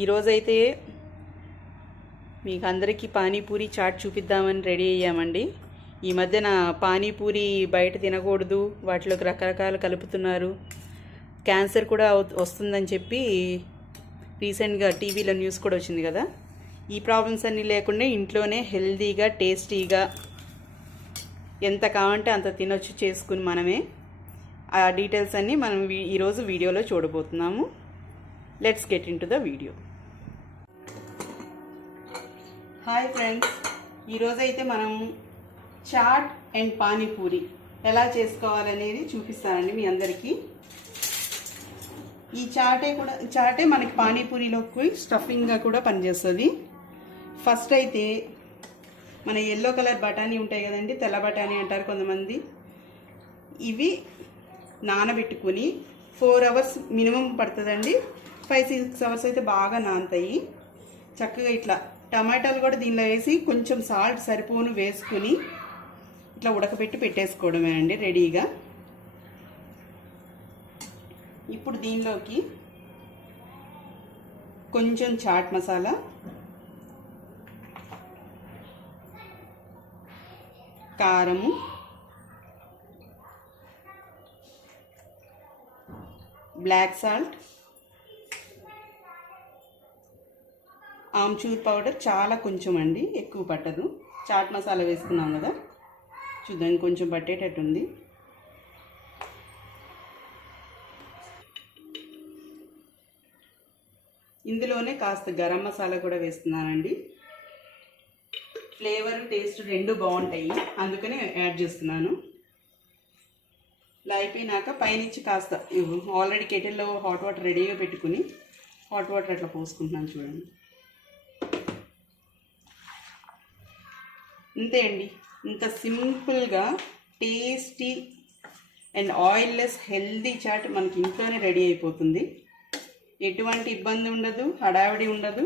ఈరోజైతే మీకు అందరికీ పానీపూరి చాట్ చూపిద్దామని రెడీ అయ్యామండి. ఈ మధ్యన పానీపూరి బయట తినకూడదు, వాటిలోకి రకరకాలు కలుపుతున్నారు, క్యాన్సర్ కూడా వస్తుందని చెప్పి రీసెంట్గా టీవీలో న్యూస్ కూడా వచ్చింది కదా. ఈ ప్రాబ్లమ్స్ అన్నీ లేకుండా ఇంట్లోనే హెల్తీగా టేస్టీగా ఎంత కావాలంటే అంత తినొచ్చు చేసుకుని మనమే. ఆ డీటెయిల్స్ అన్నీ మనం ఈరోజు వీడియోలో చూడబోతున్నాము. Let's get in to the video. Hi friends, ఈరోజైతే మనం చాట్ అండ్ పానీపూరి ఎలా చేసుకోవాలనేది చూపిస్తానండి మీ అందరికీ. ఈ చాటే మనకి పానీపూరిలోకి స్టఫింగ్గా కూడా పనిచేస్తుంది. ఫస్ట్ అయితే మన ఎల్లో కలర్ బఠానీ ఉంటాయి కదండి, తెల్ల బఠానీ అంటారు కొంతమంది. ఇవి నానబెట్టుకుని 4 hours మినిమం పడుతుందండి. 5-6 hours అయితే బాగా నానతాయి. చక్కగా ఇట్లా టమాటాలు కూడా దీనిలో వేసి కొంచెం సాల్ట్ సరిపోను వేసుకుని ఇట్లా ఉడకబెట్టి పెట్టేసుకోవడమే అండి రెడీగా. ఇప్పుడు దీనిలోకి కొంచెం చాట్ మసాలా, కారము, బ్లాక్ సాల్ట్, ఆమ్చూర్ పౌడర్ చాలా కొంచెం అండి, ఎక్కువ పట్టదు. చాట్ మసాలా వేసుకున్నాం కదా, చూద్దాం కొంచెం పట్టేటట్టుంది. ఇందులోనే కాస్త గరం మసాలా కూడా వేస్తున్నానండి. ఫ్లేవర్ టేస్ట్ రెండు బాగుంటాయి, అందుకనే యాడ్ చేస్తున్నాను. ఇలా అయిపోయినాక పైనుంచి కాస్త ఆల్రెడీ కెటిల్లో హాట్ వాటర్ రెడీగా పెట్టుకుని హాట్ వాటర్ అట్లా పోసుకుంటున్నాను చూడండి. అంతే అండి, ఇంత సింపుల్గా tasty and oilless healthy chaat మనకి ఇంట్లోనే రెడీ అయిపోతుంది. ఎటువంటి ఇబ్బంది ఉండదు, హడావిడి ఉండదు.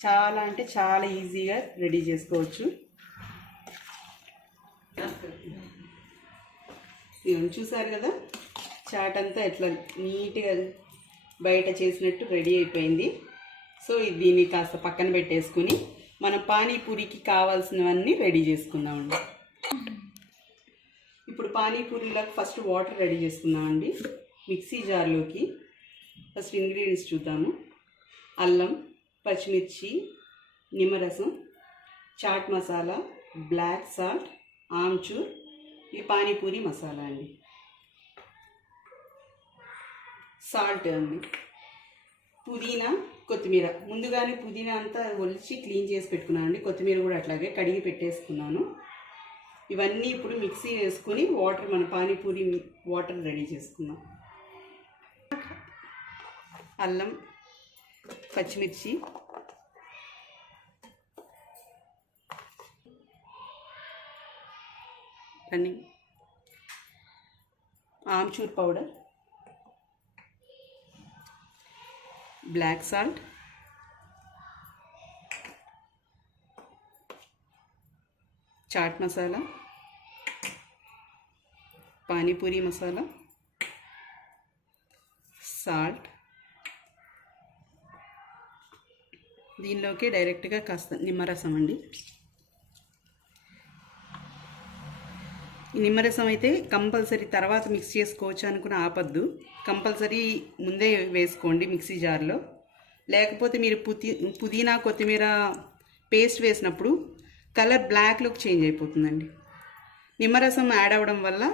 చాలా అంటే చాలా ఈజీగా రెడీ చేసుకోవచ్చు. చూసారు కదా, చాట్ అంతా ఎట్లా నీట్గా బయట చేసినట్టు రెడీ అయిపోయింది. సో దీన్ని కాస్త పక్కన పెట్టేసుకుని మనం పానీపూరికి కావాల్సినవన్నీ రెడీ చేసుకుందామండి. ఇప్పుడు పానీపూరిలోకి ఫస్ట్ వాటర్ రెడీ చేసుకుందామండి. మిక్సీ జార్లోకి ఫస్ట్ ఇంగ్రీడియంట్స్ చూద్దాము. అల్లం, పచ్చిమిర్చి, నిమ్మరసం, చాట్ మసాలా, బ్లాక్ సాల్ట్, ఆమ్చూర్, ఈ పానీపూరి మసాలా అండి, సాల్ట్ అండి, పుదీనా, కొత్తిమీర. ముందుగానే పుదీనా అంతా ఒలిచి క్లీన్ చేసి పెట్టుకున్నాను అండి. కొత్తిమీర కూడా అట్లాగే కడిగి పెట్టేసుకున్నాను. ఇవన్నీ ఇప్పుడు మిక్సీ వేసుకొని వాటర్, మన పానీపూరి వాటర్ రెడీ చేసుకున్నాం. అల్లం, పచ్చిమిర్చి, అన్నీ, amchur powder, black salt, chaat masala, panipuri masala, salt. దీనిలోకి డైరెక్ట్గా కాస్త నిమ్మరసం అండి. ఈ నిమ్మరసం అయితే కంపల్సరీ తర్వాత మిక్స్ చేసుకోవచ్చు అనుకుని ఆపద్దు, కంపల్సరీ ముందే వేసుకోండి మిక్సీ జార్లో. లేకపోతే మీరు పుదీనా కొత్తిమీర పేస్ట్ వేసినప్పుడు కలర్ బ్లాక్లోకి చేంజ్ అయిపోతుందండి. నిమ్మరసం యాడ్ అవ్వడం వల్ల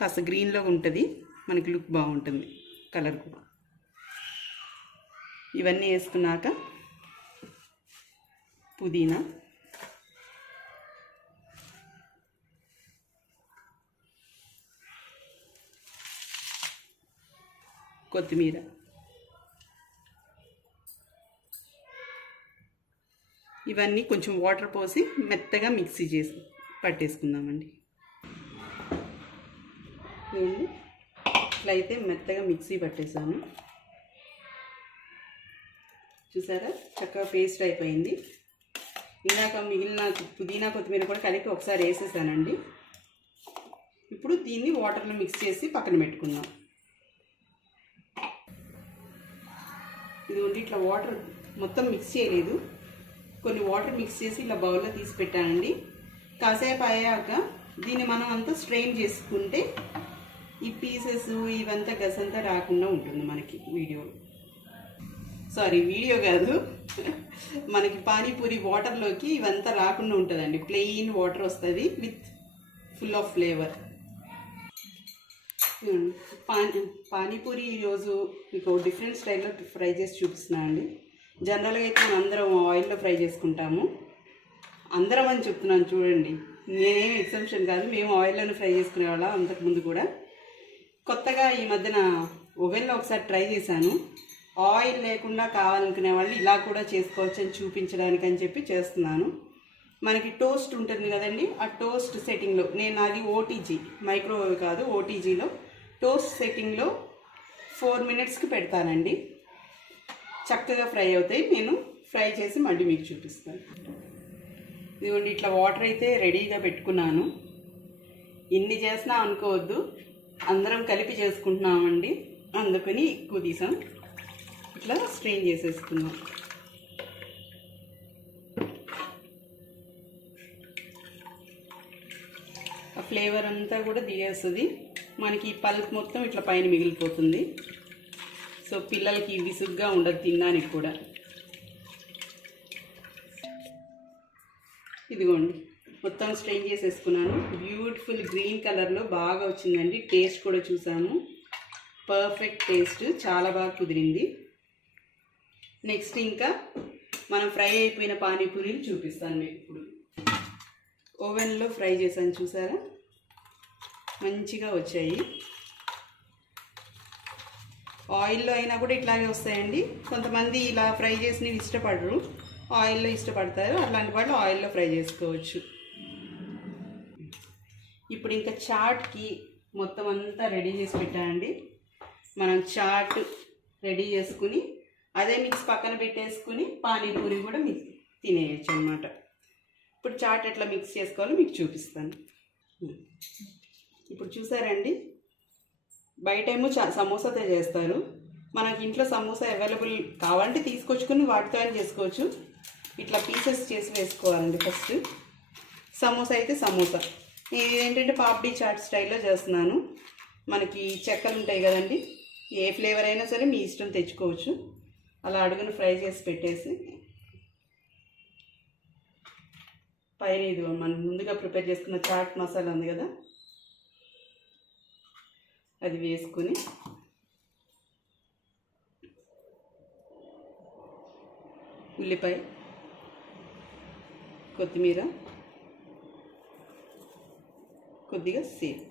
కాస్త గ్రీన్లో ఉంటుంది, మనకి లుక్ బాగుంటుంది, కలర్ కూడా. ఇవన్నీ వేసుకున్నాక పుదీనా, కొత్తిమీర, ఇవన్నీ కొంచెం వాటర్ పోసి మెత్తగా మిక్సీ చేసి పట్టేసుకుందామండి. ఇట్లా అయితే మెత్తగా మిక్సీ పట్టేసాను. చూసారా, చక్కగా పేస్ట్ అయిపోయింది. ఇందాక మిగిలిన పుదీనా కొత్తిమీర కూడా కలిపి ఒకసారి వేసేసానండి. ఇప్పుడు దీన్ని వాటర్లో మిక్స్ చేసి పక్కన పెట్టుకుందాం. ఇదిగోండి ఇట్లా వాటర్ మొత్తం మిక్స్ చేయలేదు, కొన్ని వాటర్ మిక్స్ చేసి ఇలా బౌల్లో తీసి పెట్టానండి. కాసేపు అయ్యాక దీన్ని మనం అంతా స్ట్రెయిన్ చేసుకుంటే ఈ పీసెస్ ఇవంతా గసంతా రాకుండా ఉంటుంది మనకి. వీడియో కాదు, మనకి పానీపూరి వాటర్లోకి ఇవంతా రాకుండా ఉంటుందండి. ప్లెయిన్ వాటర్ వస్తుంది with full of flavour. Panipuri ఈరోజు మీకు డిఫరెంట్ స్టైల్లో ఫ్రై చేసి చూపిస్తున్నాను అండి. జనరల్గా అయితే మనం అందరం ఆయిల్లో ఫ్రై చేసుకుంటాము. అందరం అని చెప్తున్నాను చూడండి, నేనేం ఎగ్జంప్షన్ కాదు, మేము ఆయిల్లోనే ఫ్రై చేసుకునే వాళ్ళం అంతకుముందు కూడా. కొత్తగా ఈ మధ్యన ఓవెన్లో ఒకసారి ట్రై చేశాను. ఆయిల్ లేకుండా కావాలనుకునే వాళ్ళు ఇలా కూడా చేసుకోవచ్చు అని చూపించడానికి అని చెప్పి చేస్తున్నాను. మనకి టోస్ట్ ఉంటుంది కదండి, ఆ టోస్ట్ సెట్టింగ్లో నేను అది ఓటీజీ, మైక్రోవేవ్ కాదు, ఓటీజీలో టోస్ట్ సెట్టింగ్లో 4 minutesకి పెడతానండి. చక్కగా ఫ్రై అవుతాయి. నేను ఫ్రై చేసి మళ్ళీ మీకు చూపిస్తాను. ఇదిగోండి ఇట్లా వాటర్ అయితే రెడీగా పెట్టుకున్నాను. ఇన్ని చేసినా అనుకోవద్దు, అందరం కలిపి చేసుకుంటున్నామండి, అందుకని ఎక్కువ తీసాం. ఇట్లా స్ట్రెయిన్ చేసేసుకున్నాం. ఆ ఫ్లేవర్ అంతా కూడా దిగేస్తుంది మనకి. పల్ప్ మొత్తం ఇట్లా పైన మిగిలిపోతుంది. సో పిల్లలకి విసుగ్గా ఉండదు తినడానికి కూడా. ఇదిగోండి మొత్తం స్ట్రెయిన్ చేసేసుకున్నాను. బ్యూటిఫుల్ గ్రీన్ కలర్లో బాగా వచ్చిందండి. టేస్ట్ కూడా చూసాము, పర్ఫెక్ట్ టేస్ట్, చాలా బాగా కుదిరింది. నెక్స్ట్ ఇంకా మనం ఫ్రై అయిపోయిన పానీపూరీలు చూపిస్తాను మీకు. ఇప్పుడు ఓవెన్లో ఫ్రై చేశాను, చూసారా మంచిగా వచ్చాయి. ఆయిల్లో అయినా కూడా ఇట్లాగే వస్తాయండి. కొంతమంది ఇలా ఫ్రై చేసినవి ఇష్టపడరు, ఆయిల్లో ఇష్టపడతారు. అట్లాంటి వాళ్ళు ఆయిల్లో ఫ్రై చేసుకోవచ్చు. ఇప్పుడు ఇంకా చాట్కి మొత్తం అంతా రెడీ చేసి పెట్టానండి. మనం చాట్ రెడీ చేసుకుని అదే మిక్స్ పక్కన పెట్టేసుకుని పానీపూరి కూడా మిక్స్ తినేయచ్చు అన్నమాట. ఇప్పుడు చాట్ ఎట్లా మిక్స్ చేసుకోవాలో మీకు చూపిస్తాను. ఇప్పుడు చూసారండి, బయటేమో సమోసాతో చేస్తారు. మనకి ఇంట్లో సమోసా అవైలబుల్ కావాలంటే తీసుకొచ్చుకొని వాటితో అని చేసుకోవచ్చు. ఇట్లా పీసెస్ చేసి వేసుకోవాలండి ఫస్ట్. సమోసా అయితే సమోసా, ఇదేంటంటే పాపడీ చాట్ స్టైల్లో చేస్తున్నాను. మనకి చెక్కలు ఉంటాయి కదండి, ఏ ఫ్లేవర్ అయినా సరే మీ ఇష్టం తెచ్చుకోవచ్చు. అలా అడుగును ఫ్రై చేసి పెట్టేసి పైన ఇది మనం ముందుగా ప్రిపేర్ చేసుకున్న చాట్ మసాలా ఉంది కదా, అది వేసుకుని ఉల్లిపాయ, కొత్తిమీర, కొద్దిగా సేవ్,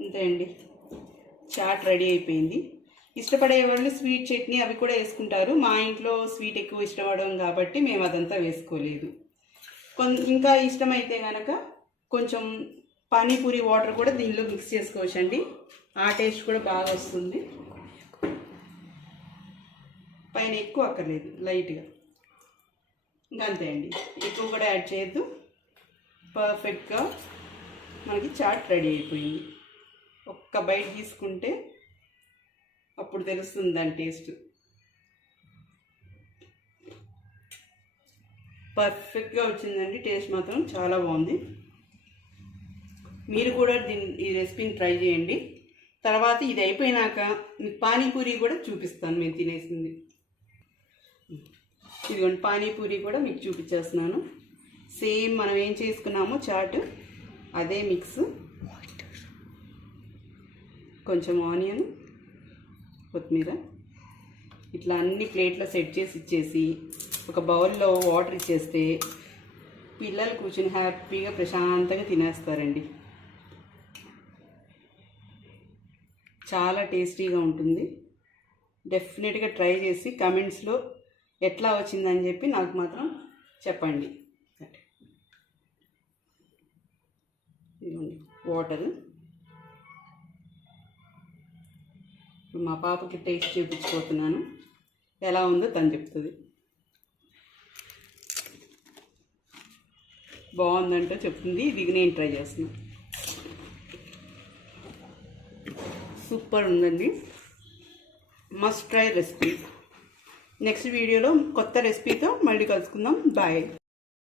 అంతే అండి. చాట్ రెడీ అయిపోయింది. ఇష్టపడే వాళ్ళు స్వీట్ చట్నీ అవి కూడా వేసుకుంటారు. మా ఇంట్లో స్వీట్ ఎక్కువ ఇష్టపడడం కాబట్టి మేము అదంతా వేసుకోలేదు. ఇంకా ఇష్టమైతే కనుక కొంచెం పానీపూరి వాటర్ కూడా దీనిలో మిక్స్ చేసుకోవచ్చండి, ఆ టేస్ట్ కూడా బాగా వస్తుంది. పైన ఎక్కువ అక్కర్లేదు, లైట్గా, ఇంకా అంతే అండి. ఎక్కువ కూడా యాడ్ చేయొద్దు. పర్ఫెక్ట్గా మనకి చాట్ రెడీ అయిపోయింది. ఒక్క బైట్ తీసుకుంటే అప్పుడు తెలుస్తుంది దాని టేస్ట్. పర్ఫెక్ట్గా వచ్చిందండి, టేస్ట్ మాత్రం చాలా బాగుంది. మీరు కూడా ఈ రెసిపీని ట్రై చేయండి. తర్వాత ఇది అయిపోయినాక పానీపూరి కూడా చూపిస్తాను మేము తినేసింది. ఇదిగోండి పానీపూరి కూడా మీకు చూపించేస్తున్నాను. సేమ్ మనం ఏం చేసుకున్నామో చాట్ అదే మిక్స్, కొంచెం ఆనియన్, కొత్తిమీర, ఇట్లా అన్ని ప్లేట్లో సెట్ చేసి ఇచ్చేసి ఒక బౌల్లో వాటర్ ఇచ్చేస్తే పిల్లలు కూర్చొని హ్యాపీగా ప్రశాంతంగా తినేస్తారండి. చాలా టేస్టీగా ఉంటుంది. డెఫినెట్గా ట్రై చేసి కమెంట్స్లో ఎట్లా వచ్చిందని చెప్పి నాకు మాత్రం చెప్పండి. వాటర్ ఇప్పుడు మా పాపకి టేస్ట్ చూపించిపోతున్నాను, ఎలా ఉందో తను చెప్తుంది. బాగుందంటే చెప్తుంది. ఇది నేను ట్రై చేస్తున్నాను. సూపర్ ఉందండి. Must try recipe. నెక్స్ట్ వీడియోలో కొత్త రెసిపీతో మళ్ళీ కలుసుకుందాం. బాయ్.